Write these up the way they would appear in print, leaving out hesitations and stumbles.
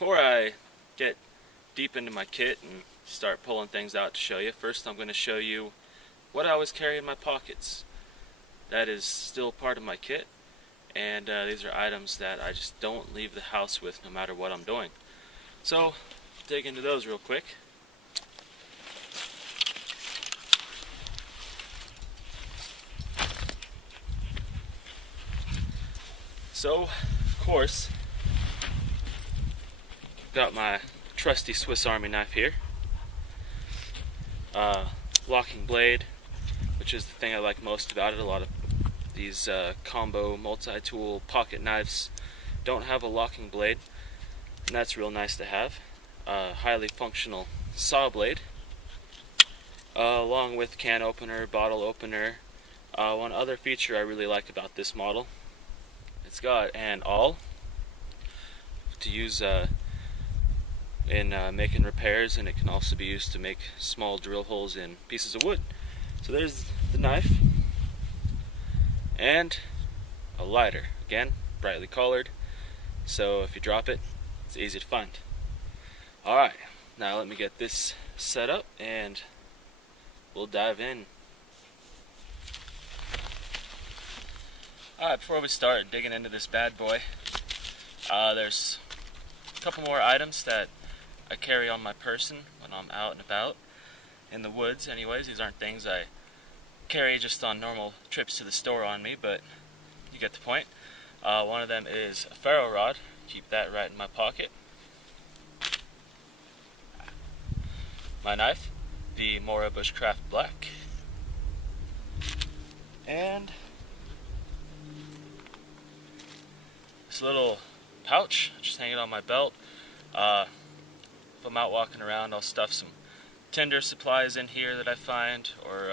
before I get deep into my kit and start pulling things out to show you, first I'm going to show you what I always carry in my pockets. That is still part of my kit, and these are items that I just don't leave the house with no matter what I'm doing. So, dig into those real quick. So, of course, got my trusty Swiss Army knife here. Locking blade, which is the thing I like most about it. A lot of these combo multi-tool pocket knives don't have a locking blade, and that's real nice to have. Highly functional saw blade, along with can opener, bottle opener. One other feature I really like about this model, it's got an awl to use in making repairs, and it can also be used to make small drill holes in pieces of wood. So there's the knife, and a lighter, again brightly colored, so if you drop it, it's easy to find. Alright, now let me get this set up and we'll dive in. Alright, before we start digging into this bad boy, there's a couple more items that I carry on my person when I'm out and about in the woods. Anyways, these aren't things I carry just on normal trips to the store on me, but you get the point. One of them is a ferro rod. Keep that right in my pocket. My knife, the Mora Bushcraft Black, and this little pouch, just hanging on my belt. If I'm out walking around, I'll stuff some tinder supplies in here that I find, or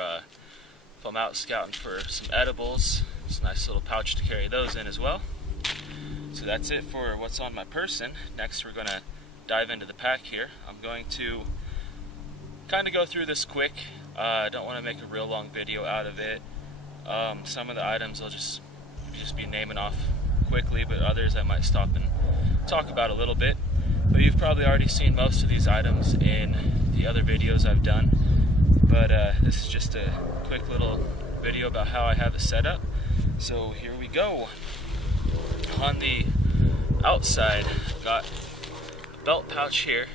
if I'm out scouting for some edibles, it's a nice little pouch to carry those in as well. So that's it for what's on my person. Next we're going to dive into the pack here. I'm going to kind of go through this quick. I don't want to make a real long video out of it. Some of the items I'll just be naming off quickly, but others I might stop and talk about a little bit. But you've probably already seen most of these items in the other videos I've done. But this is just a quick little video about how I have it set up. So here we go. On the outside, I've got a belt pouch here,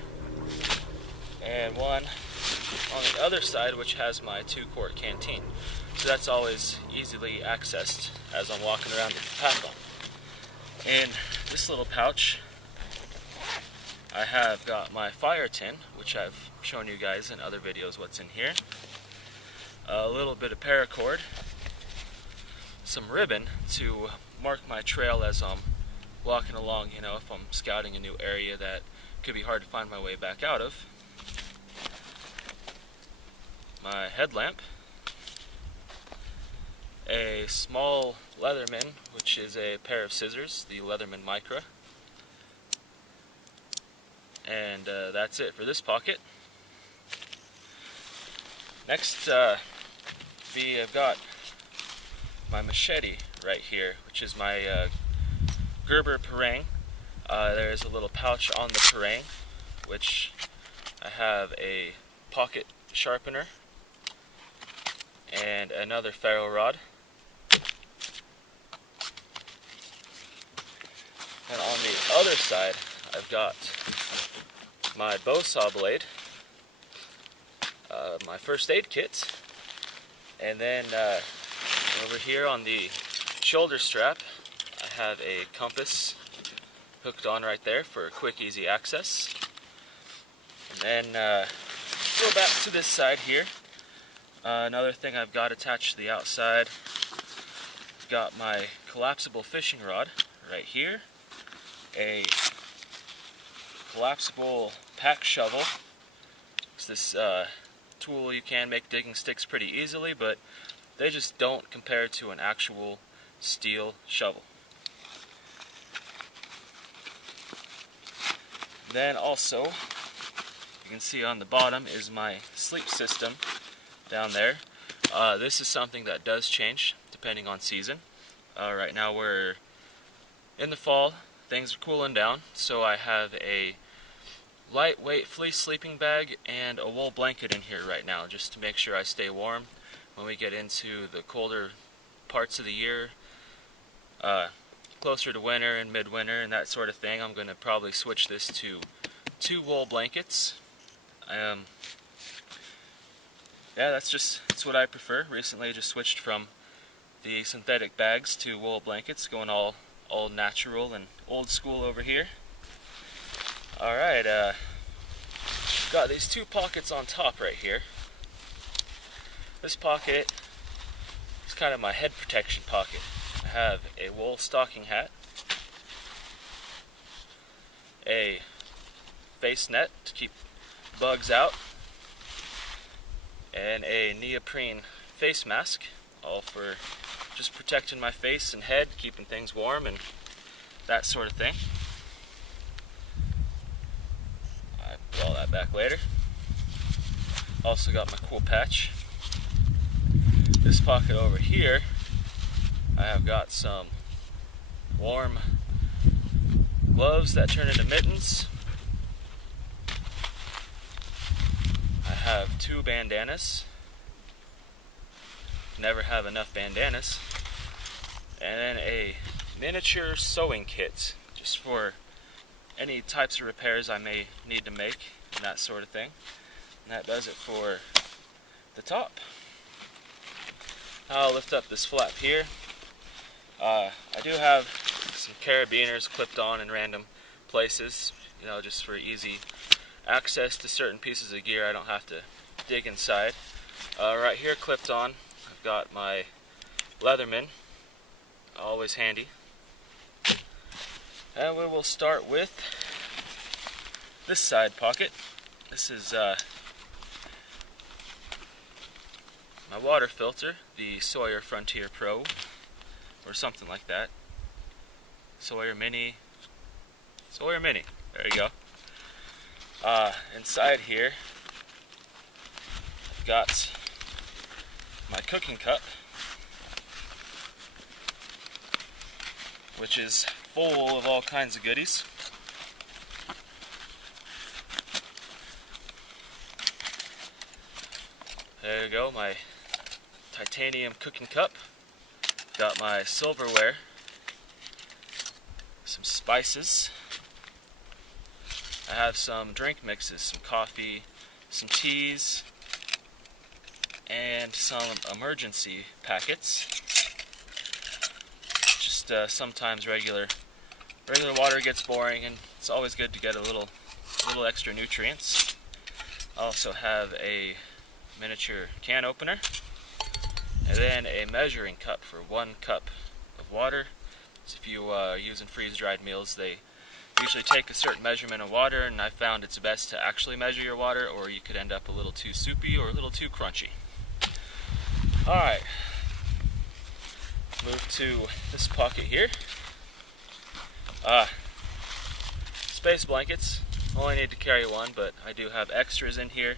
and one on the other side which has my 2-quart canteen. So that's always easily accessed as I'm walking around with the pack on. In this little pouch, I have got my fire tin, which I've shown you guys in other videos what's in here. A little bit of paracord, some ribbon to mark my trail as I'm walking along, you know, if I'm scouting a new area that could be hard to find my way back out of. My headlamp, a small Leatherman, which is a pair of scissors, the Leatherman Micra, and that's it for this pocket. Next, I've got my machete right here, which is my Gerber Parang. There's a little pouch on the Parang, which I have a pocket sharpener and another ferro rod. And on the other side, I've got my bow saw blade, my first aid kit, and then over here on the shoulder strap, I have a compass hooked on right there for quick, easy access. And then go back to this side here. Another thing I've got attached to the outside, I've got my collapsible fishing rod right here, a collapsible pack shovel. It's this tool you can make digging sticks pretty easily, but they just don't compare to an actual steel shovel. Then also, you can see on the bottom is my sleep system down there. This is something that does change depending on season. Right now we're in the fall. things are cooling down, so I have a lightweight fleece sleeping bag and a wool blanket in here right now, just to make sure I stay warm when we get into the colder parts of the year, closer to winter and midwinter and that sort of thing. I'm going to probably switch this to 2 wool blankets. Yeah, that's what I prefer. Recently I just switched from the synthetic bags to wool blankets, going all natural and old school over here. Alright, got these 2 pockets on top right here. This pocket is kind of my head protection pocket. I have a wool stocking hat, a face net to keep bugs out, and a neoprene face mask, all for just protecting my face and head, keeping things warm and that sort of thing. I put all that back later. Also got my cool patch. This pocket over here, I have got some warm gloves that turn into mittens. I have 2 bandanas. Never have enough bandanas. And then a miniature sewing kit, just for any types of repairs I may need to make and that sort of thing. And that does it for the top. I'll lift up this flap here. I do have some carabiners clipped on in random places, you know, just for easy access to certain pieces of gear. I don't have to dig inside. Right here clipped on, I've got my Leatherman, always handy. And we will start with this side pocket. This is my water filter, the Sawyer Frontier Pro, or something like that. Sawyer Mini. There you go. Inside here, I've got my cooking cup, which is full of all kinds of goodies. There you go, my titanium cooking cup. Got my silverware, some spices. I have some drink mixes, some coffee, some teas, and some emergency packets. Just sometimes regular water gets boring, and it's always good to get a little extra nutrients. I also have a miniature can opener, and then a measuring cup for 1 cup of water. So if you are using freeze-dried meals, they usually take a certain measurement of water, and I found it's best to actually measure your water, or you could end up a little too soupy or a little too crunchy. Alright, move to this pocket here. Space blankets. Only need to carry 1, but I do have extras in here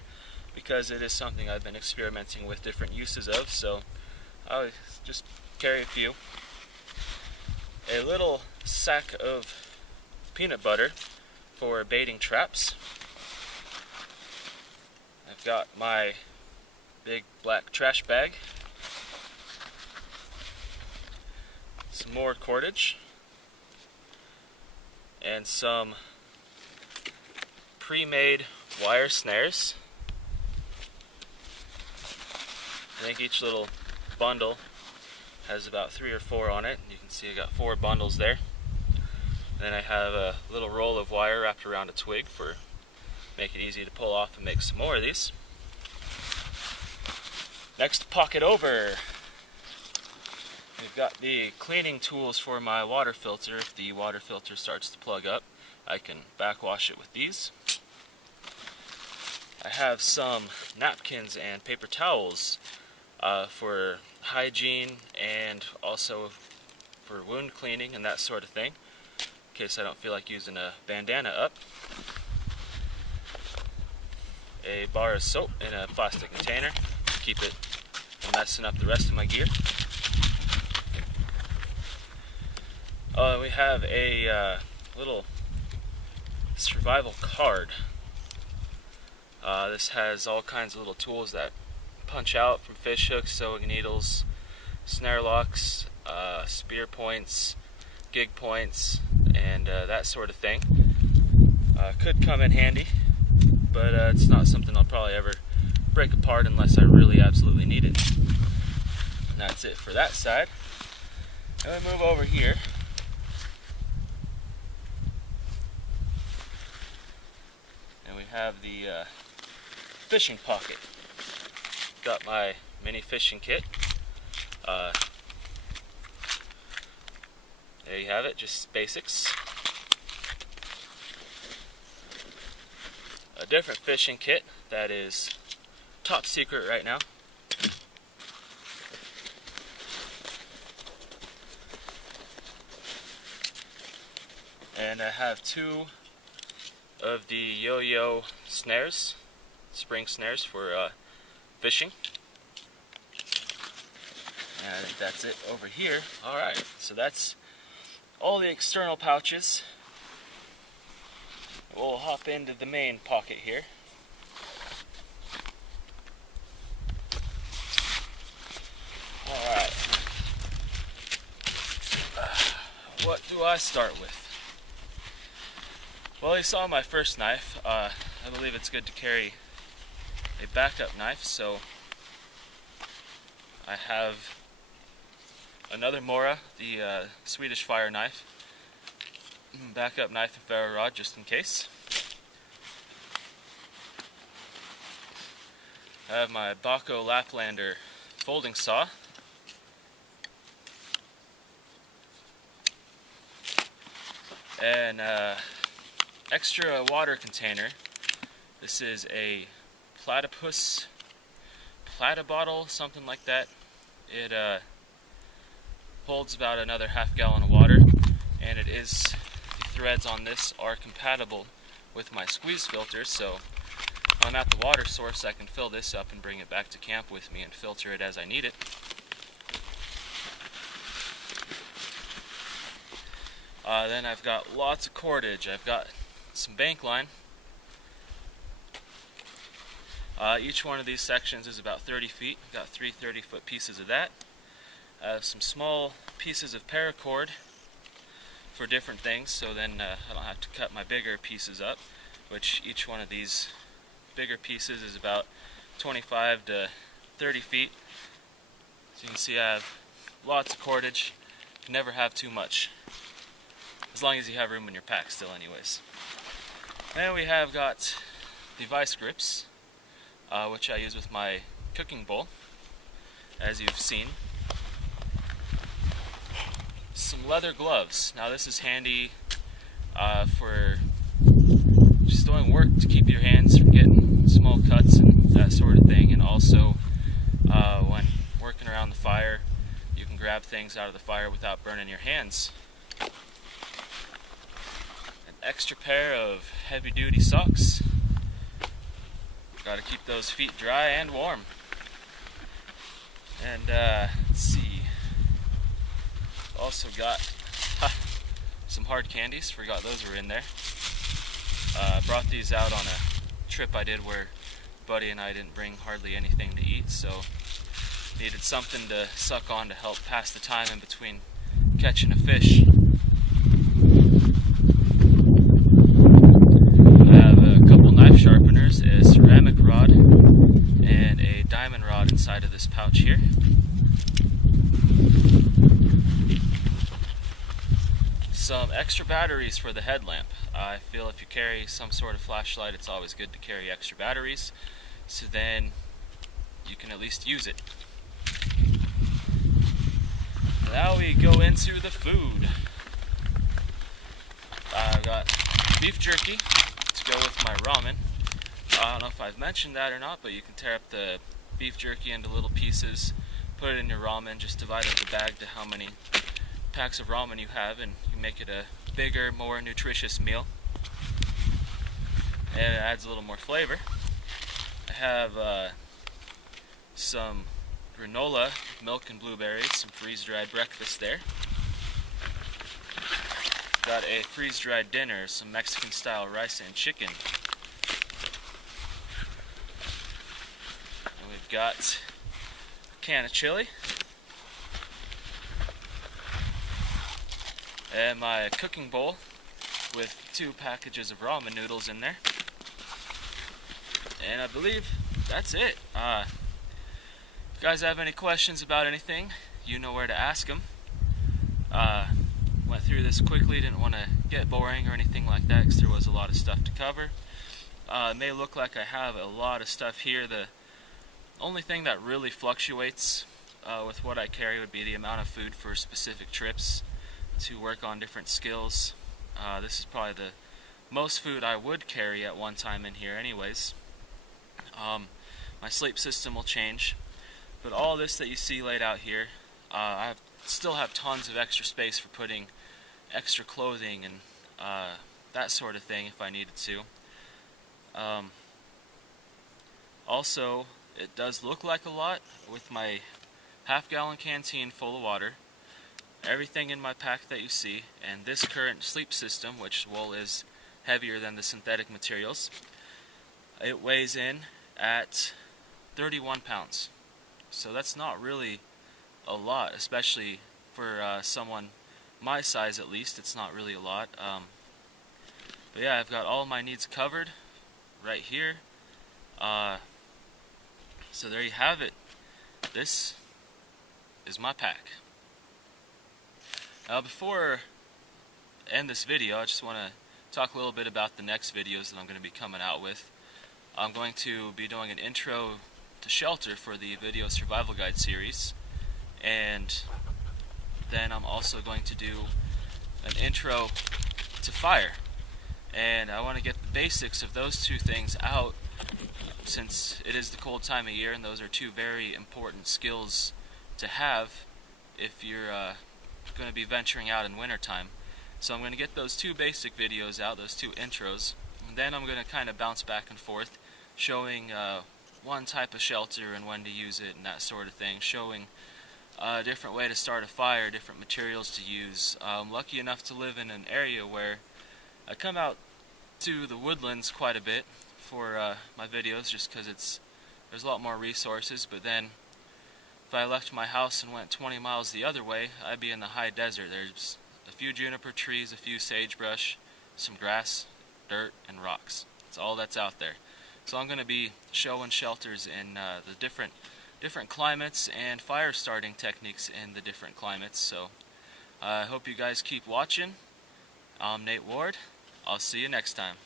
because it is something I've been experimenting with different uses of, so I'll just carry a few. A little sack of peanut butter for baiting traps. I've got my big black trash bag. Some more cordage. And some pre-made wire snares. I think each little bundle has about 3 or 4 on it. You can see I got 4 bundles there. Then I have a little roll of wire wrapped around a twig for make it easy to pull off and make some more of these. Next pocket over, we've got the cleaning tools for my water filter. If the water filter starts to plug up, I can backwash it with these. I have some napkins and paper towels for hygiene and also for wound cleaning and that sort of thing, in case I don't feel like using a bandana up. A bar of soap in a plastic container to keep it from messing up the rest of my gear. We have a little survival card. This has all kinds of little tools that punch out, from fish hooks, sewing needles, snare locks, spear points, gig points, and that sort of thing. Could come in handy, but it's not something I'll probably ever break apart unless I really absolutely need it. And that's it for that side. And we move over here. And we have the fishing pocket. Got my mini fishing kit. There you have it, just basics. A different fishing kit that is top secret right now. And I have 2 of the yo-yo snares, spring snares for fishing. And I think that's it over here. Alright, so that's all the external pouches. We'll hop into the main pocket here. Alright. What do I start with? Well, you saw my first knife. I believe it's good to carry a backup knife, so I have another Mora, the Swedish fire knife, backup knife and ferro rod just in case. I have my Bahco Laplander folding saw. And extra water container. This is a platypus bottle, something like that. It holds about another half gallon of water, and the threads on this are compatible with my squeeze filter, so when I'm at the water source I can fill this up and bring it back to camp with me and filter it as I need it. Then I've got lots of cordage. I've got some bank line. Each one of these sections is about 30 feet. I've got 3 30-foot pieces of that. I have some small pieces of paracord for different things, so then I don't have to cut my bigger pieces up, which each one of these bigger pieces is about 25 to 30 feet. So you can see I have lots of cordage. You can never have too much, as long as you have room in your pack still anyways. Then we have got the vice grips, which I use with my cooking bowl, as you've seen. Some leather gloves. Now this is handy for just doing work to keep your hands from getting small cuts and that sort of thing, and also when working around the fire you can grab things out of the fire without burning your hands. An extra pair of heavy duty socks. Got to keep those feet dry and warm. And let's see, also got some hard candies. Forgot those were in there. Brought these out on a trip I did where Buddy and I didn't bring hardly anything to eat, so needed something to suck on to help pass the time in between catching a fish. I have a couple knife sharpeners, a ceramic rod, and a diamond rod inside of this pouch here. Some extra batteries for the headlamp. I feel if you carry some sort of flashlight, it's always good to carry extra batteries, so then you can at least use it. Now we go into the food. I've got beef jerky to go with my ramen. I don't know if I've mentioned that or not, but you can tear up the beef jerky into little pieces, put it in your ramen, just divide up the bag to how many packs of ramen you have, and you make it a bigger, more nutritious meal, and it adds a little more flavor. I have some granola, milk and blueberries, some freeze-dried breakfast there. got a freeze-dried dinner, some Mexican-style rice and chicken. And we've got a can of chili. And my cooking bowl with 2 packages of ramen noodles in there. And I believe that's it. If you guys have any questions about anything, you know where to ask them. Went through this quickly, didn't want to get boring or anything like that because there was a lot of stuff to cover. It may look like I have a lot of stuff here. The only thing that really fluctuates with what I carry would be the amount of food for specific trips to work on different skills. This is probably the most food I would carry at one time in here anyways. My sleep system will change, but all this that you see laid out here, I still have tons of extra space for putting extra clothing and that sort of thing if I needed to. Also, it does look like a lot with my half-gallon canteen full of water, everything in my pack that you see, and this current sleep system, which wool is heavier than the synthetic materials. It weighs in at 31 pounds. So that's not really a lot, especially for someone my size at least. It's not really a lot. But yeah, I've got all my needs covered right here. So there you have it. This is my pack. Now before I end this video, I just want to talk a little bit about the next videos that I'm going to be coming out with. I'm going to be doing an intro to shelter for the video survival guide series, and then I'm also going to do an intro to fire, and I want to get the basics of those 2 things out since it is the cold time of year, and those are 2 very important skills to have if you're going to be venturing out in wintertime. So I'm going to get those 2 basic videos out, those 2 intros, and then I'm going to kind of bounce back and forth showing one type of shelter and when to use it and that sort of thing, showing a different way to start a fire, different materials to use. I'm lucky enough to live in an area where I come out to the woodlands quite a bit for my videos just because there's a lot more resources, but then if I left my house and went 20 miles the other way, I'd be in the high desert. There's a few juniper trees, a few sagebrush, some grass, dirt, and rocks. That's all that's out there. So I'm going to be showing shelters in the different climates and fire starting techniques in the different climates. So I hope you guys keep watching. I'm Nate Ward. I'll see you next time.